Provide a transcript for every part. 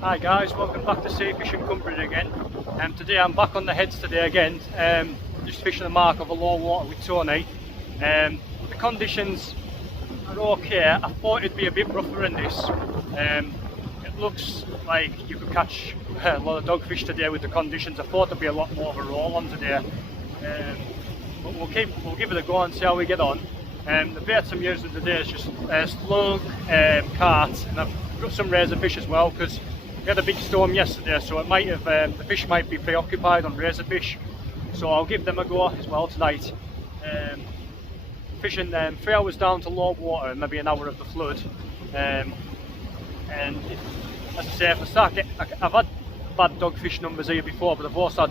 Hi guys, welcome back to Sea Fishing Company again. Today I'm back on the heads today again, just fishing the mark of a low water with Tony. The conditions are okay. I thought it'd be a bit rougher in this. It looks like you could catch a lot of dogfish today with the conditions. I thought there'd be a lot more of a roll on today. But we'll give it a go and see how we get on. The baits I'm using today is just slug, carp, and I've got some razorfish as well because we had a big storm yesterday, so it might have the fish might be preoccupied on razorfish. So I'll give them a go as well tonight. Fishing 3 hours down to low water and maybe an hour of the flood. And as I say, if I start getting, I've had bad dogfish numbers here before, but I've also had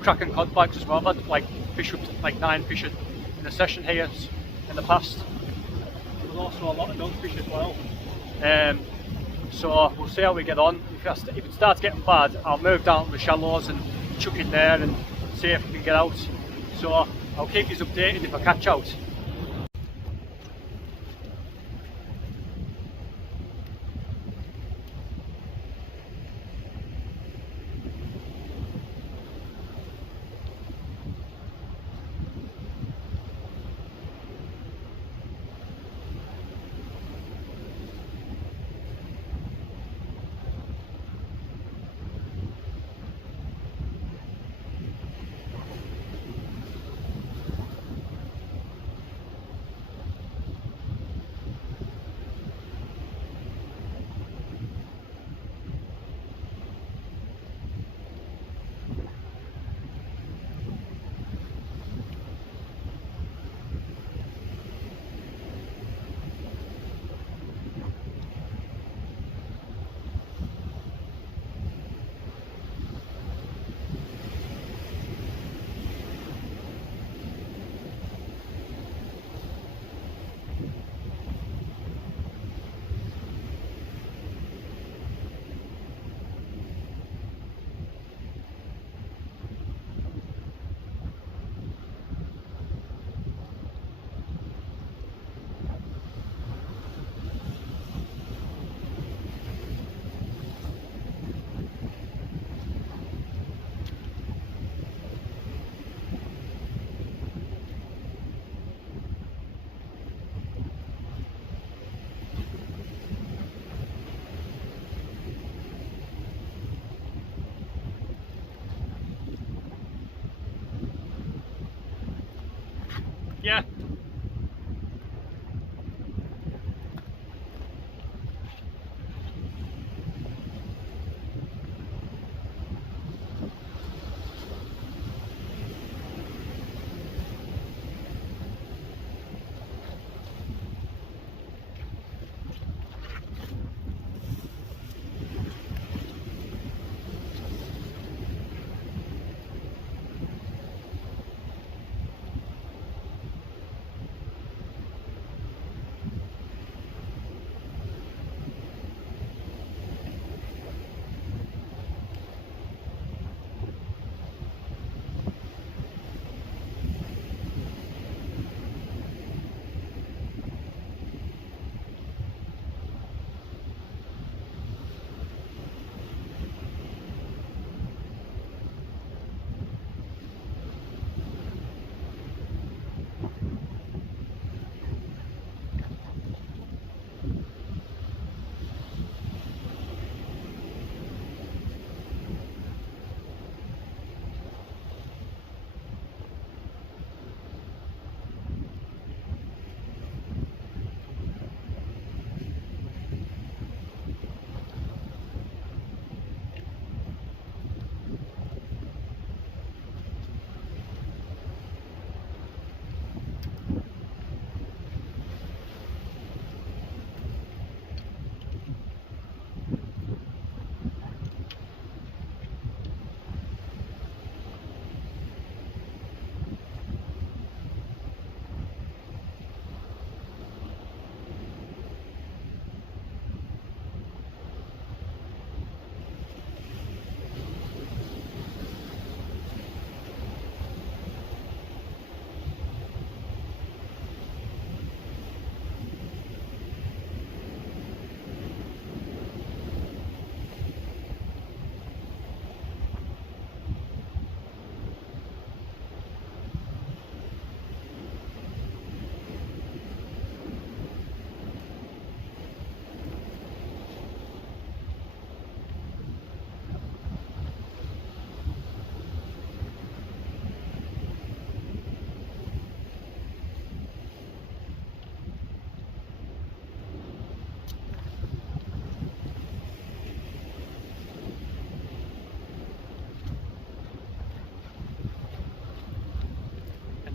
crack and cod bites as well. I've had like fish up to like 9 fish in a session here in the past. There's also a lot of dogfish as well. So we'll see how we get on. If it starts getting bad, I'll move down to the shallows and chuck in there and see if we can get out. So I'll keep you updated if I catch out. Yeah.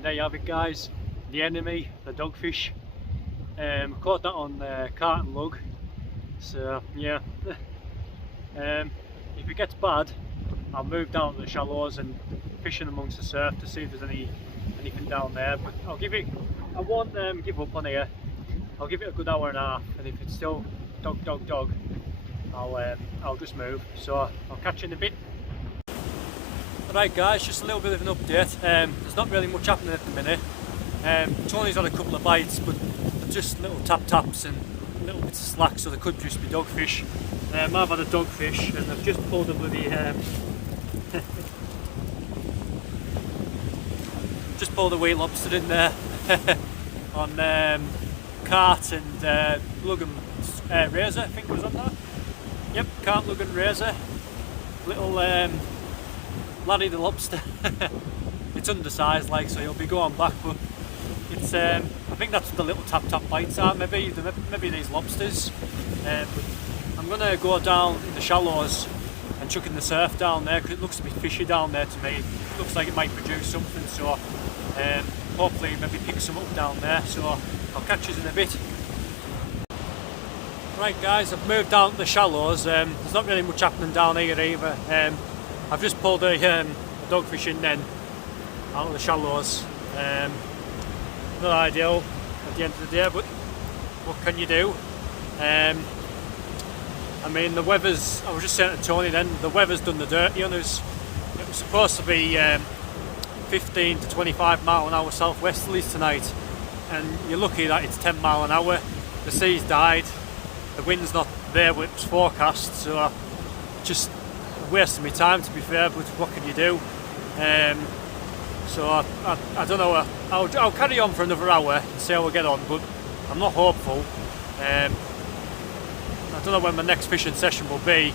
there you have it guys, the enemy, the dogfish. Caught that on carton lug, so yeah. If it gets bad, I'll move down to the shallows and fish in amongst the surf to see if there's anything down there, but I won't give up on here. I'll give it a good hour and a half, and if it's still dog, I'll just move. So I'll catch you in a bit. Right guys, just a little bit of an update. There's not really much happening at the minute. Tony's had a couple of bites, but they're just little taps and little bits of slack, so they could just be dogfish. I've had a dogfish and I've just pulled a bloody just pulled a wee lobster in there on cart and lug and razor, I think it was on that. Yep, cart, lug and razor. Little laddie the lobster. It's undersized like, so he'll be going back, but it's I think that's what the little tap bites are, maybe these lobsters. But I'm going to go down in the shallows and chuck in the surf down there, because it looks a bit fishy down there to me. It looks like it might produce something, so hopefully maybe pick some up down there, so I'll catch you in a bit. Right guys, I've moved down to the shallows. There's not really much happening down here either. I've just pulled a dogfish in then out of the shallows. Not ideal at the end of the day, but what can you do? I mean, the weather's, I was just saying to Tony then, the weather's done the dirty on us. It was supposed to be 15 to 25 mile an hour southwesterlies tonight, and you're lucky that it's 10 mile an hour. The sea's died, the wind's not there what it was forecast, so just wasting my time to be fair, but what can you do? So I don't know, I'll carry on for another hour and see how we get on, but I'm not hopeful. I don't know when my next fishing session will be,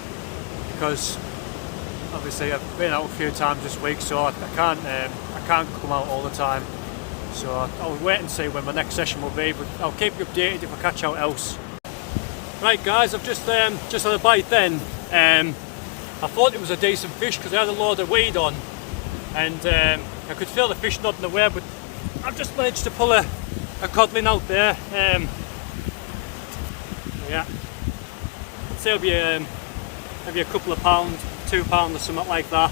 because obviously I've been out a few times this week, so I can't come out all the time. So I'll wait and see when my next session will be, but I'll keep you updated if I catch out else. Right guys, I've just had a bite then. I thought it was a decent fish because I had a load of weed on, and I could feel the fish nodding away, but I've just managed to pull a codling out there. Yeah, I'd say it'll be maybe a couple of pounds, £2 or something like that.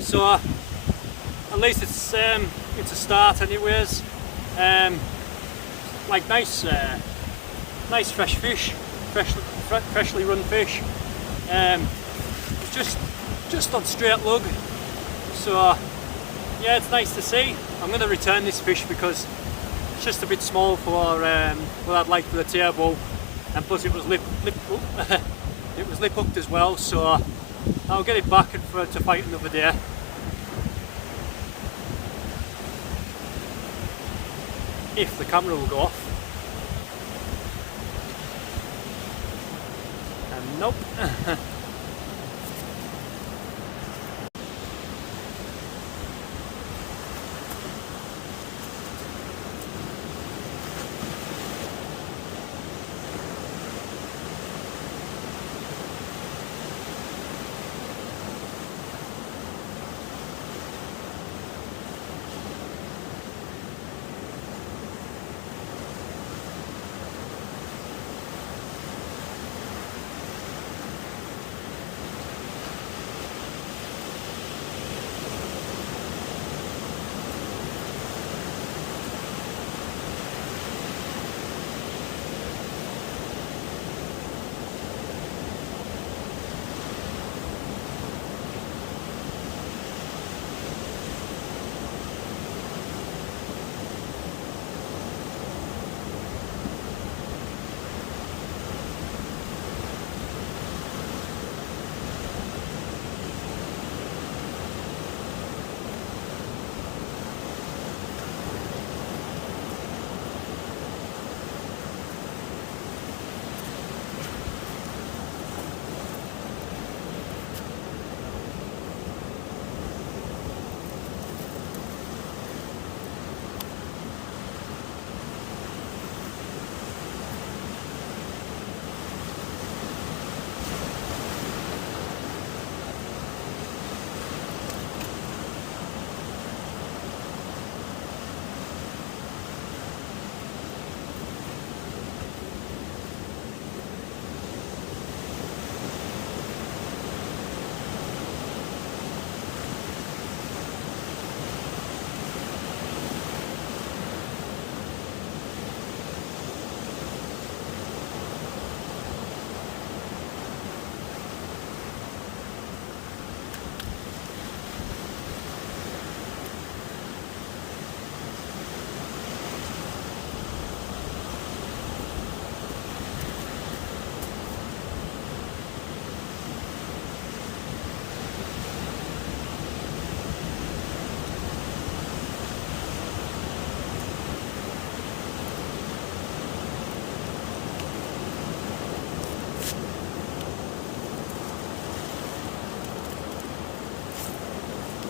So at least it's a start anyways. Like nice fresh fish, freshly run fish. It's just on straight lug, so yeah, it's nice to see. I'm going to return this fish because it's just a bit small for what I'd like for the table, and plus it was lip hooked as well, so I'll get it back and for to fight another day. If the camera will go off. And nope.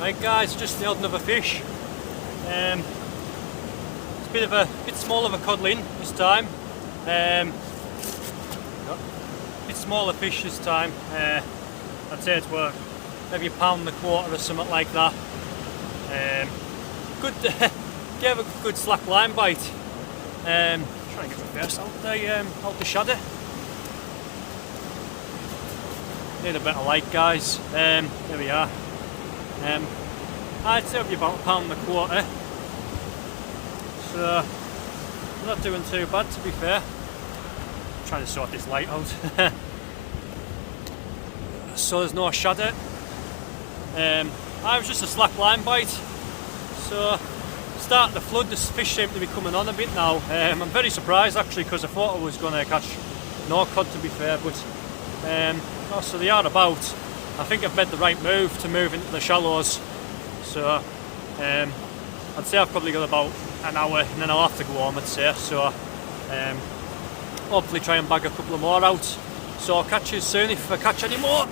Right guys, just nailed another fish. It's a bit small of a codling this time. Bit smaller fish this time. I'd say it's worth maybe £1.25 or something like that. Good, gave a good slack line bite. Trying to get my face out the shadow. Need a bit of light, guys. There we are. I'd say it'll be about £1.25. So not doing too bad, to be fair. I'm trying to sort this light out. So there's no shadow. I was just a slack line bite. So starting to flood, the fish seem to be coming on a bit now. I'm very surprised actually, because I thought I was going to catch no cod, to be fair, but so they are about. I think I've made the right move to move into the shallows. So I'd say I've probably got about an hour and then I'll have to go home, I'd say. So hopefully try and bag a couple of more out. So I'll catch you soon if I catch any more.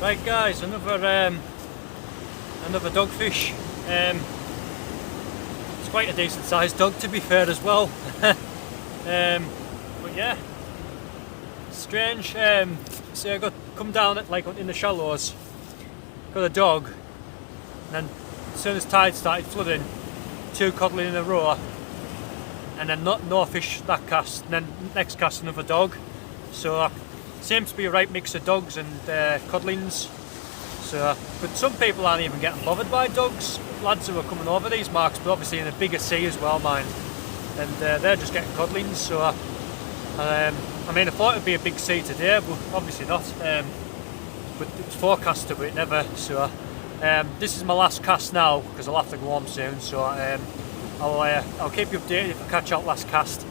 Right guys, another dogfish. It's quite a decent sized dog, to be fair, as well. But yeah, strange. So I got come down at like in the shallows, got a dog, and then as soon as tide started flooding, 2 codling in a row, and then no fish that cast, and then next cast another dog. So seems to be a right mix of dogs and codlings. So, but some people aren't even getting bothered by dogs. Lads who are coming over these marks, but obviously in a bigger sea as well, mine, and they're just getting codlings. So I mean, I thought it'd be a big sea today, but obviously not. But it was forecasted, but it never. So this is my last cast now because I'll have to go home soon. So I'll keep you updated if I catch out last cast.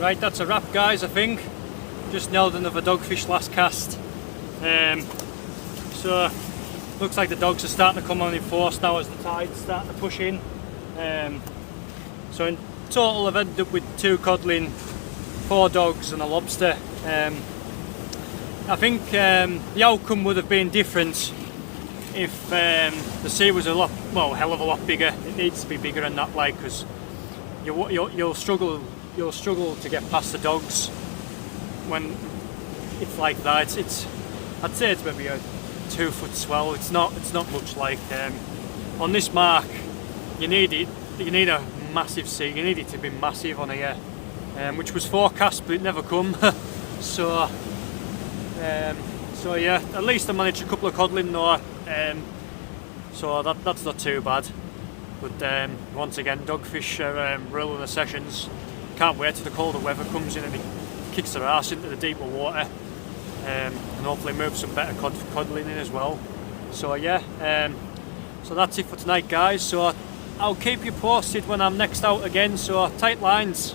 Right, that's a wrap, guys, I think. Just nailed another dogfish last cast. So looks like the dogs are starting to come on in force now as the tide's starting to push in. So in total I've ended up with 2 codling, 4 dogs and a lobster. I think the outcome would have been different if the sea was a hell of a lot bigger. It needs to be bigger than that, like, because you'll struggle to get past the dogs when it's like that. I'd say it's maybe a 2-foot swell. It's not much. Like on this mark, you need a massive sea. You need it to be massive on here, which was forecast, but it never come. So yeah, at least I managed a couple of codling though. So that's not too bad. But once again, dogfish are ruling the sessions. Can't wait till the colder weather comes in and it kicks their ass into the deeper water, and hopefully move some better codling in as well. So yeah, so that's it for tonight, guys. So I'll keep you posted when I'm next out again. So tight lines.